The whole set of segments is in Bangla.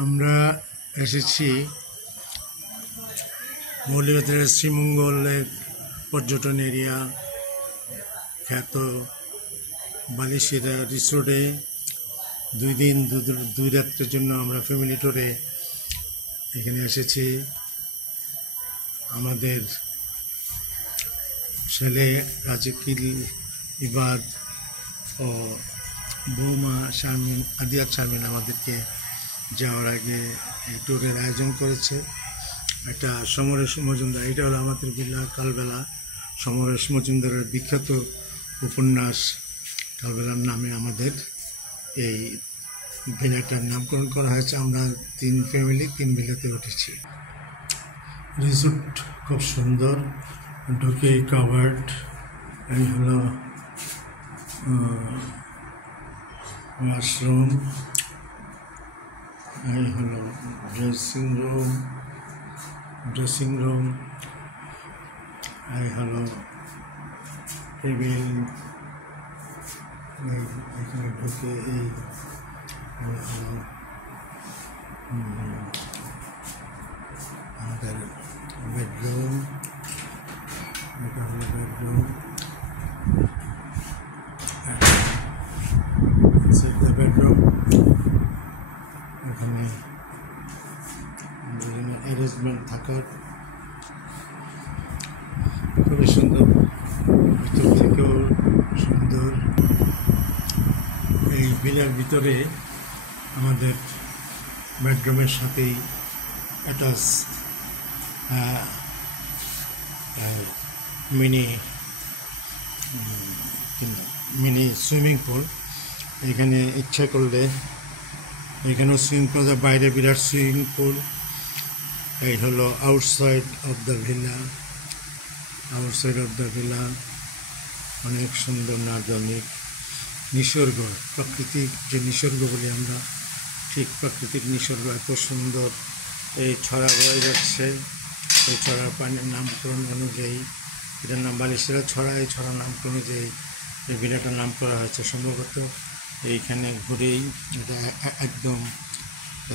আমরা এসেছি মৌলভীবাজারের শ্রীমঙ্গলের পর্যটন এরিয়া খ্যাত বালিশিরা রিসোর্টে 2 দিন 2 রাত্রের জন্য আমরা ফ্যামিলি ট্যুরে এখানে এসেছি। আমাদের ছেলে রাজিকুল ইবাদ ও বৌমা শারমিন আদিয়াত শারমিন আমাদেরকে যাওয়ার আগে এই ট্যুরের আয়োজন করেছে। এটা সমরেশ মজুমদার, এটা হলো আমাদের ভিলা কালবেলা। সমরেশ মজুমদারের বিখ্যাত উপন্যাস কালবেলার নামে আমাদের এই ভিলাটার নামকরণ করা হয়েছে। আমরা 3 ফ্যামিলি 3 ভিলাতে উঠেছি। রিসোর্ট খুব সুন্দর, ঢুকে কাভার্ড। এই হলো ওয়াশরুম, এই হলো ড্রেসিং রুম, এই হলো টেবিল। এখানে ঢুকে এই হলো আমাদের বেডরুম, এটা হলো বেডরুম। এখানে অ্যারেঞ্জমেন্ট থাকার খুবই সুন্দর, ভিতর থেকেও সুন্দর। এই ভিলার ভিতরে আমাদের বেডরুমের সাথেই অ্যাটাচ মিনি সুইমিং পুল। এখানে ইচ্ছা করলে এখানেও সুইমিং পুল, বাইরে বিরাট সুইমিং পুল। এই হলো আউটসাইড অফ দ্য ভিলা। অনেক সুন্দর নান্দনিক নিসর্গ, প্রাকৃতিক যে নিসর্গ বলি আমরা, ঠিক প্রাকৃতিক নিসর্গ এত সুন্দর। এই ছড়া বয়ে যাচ্ছে, এই ছড়ার পানির নামকরণ অনুযায়ী, এটার নাম বালিশিরা ছড়া। এই ছড়ার নামকরণ অনুযায়ী এই ভিলাটার নাম করা হয়েছে। সম্ভবত এইখানে ঘুরেই এটা একদম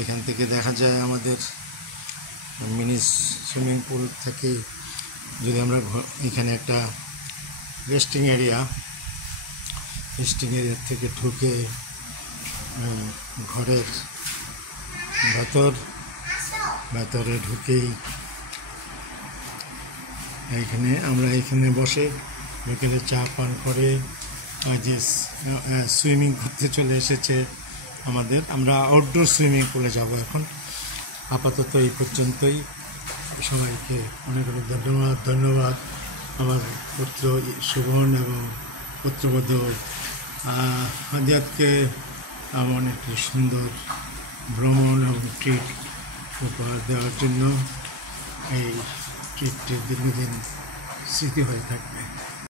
এখান থেকে দেখা যায় আমাদের মিনি সুইমিং পুল থেকে। যদি আমরা এখানে একটা রেস্টিং এরিয়া থেকে ঢুকে ঘরের ভেতরে ঢুকেই আমরা এখানে বসে বিকেলে চা পান করে যে সুইমিং করতে চলে এসেছে আমাদের। আমরা আউটডোর সুইমিং পুলে যাব এখন। আপাতত এই পর্যন্তই। সবাইকে অনেক অনেক ধন্যবাদ। আমার পুত্র শোভন এবং পুত্রবধূ আদিয়াতকে এমন একটি সুন্দর ভ্রমণ এবং ট্রিট উপহার দেওয়ার জন্য। এই ট্রিটটি দীর্ঘদিন স্মৃতি হয়ে থাকবে।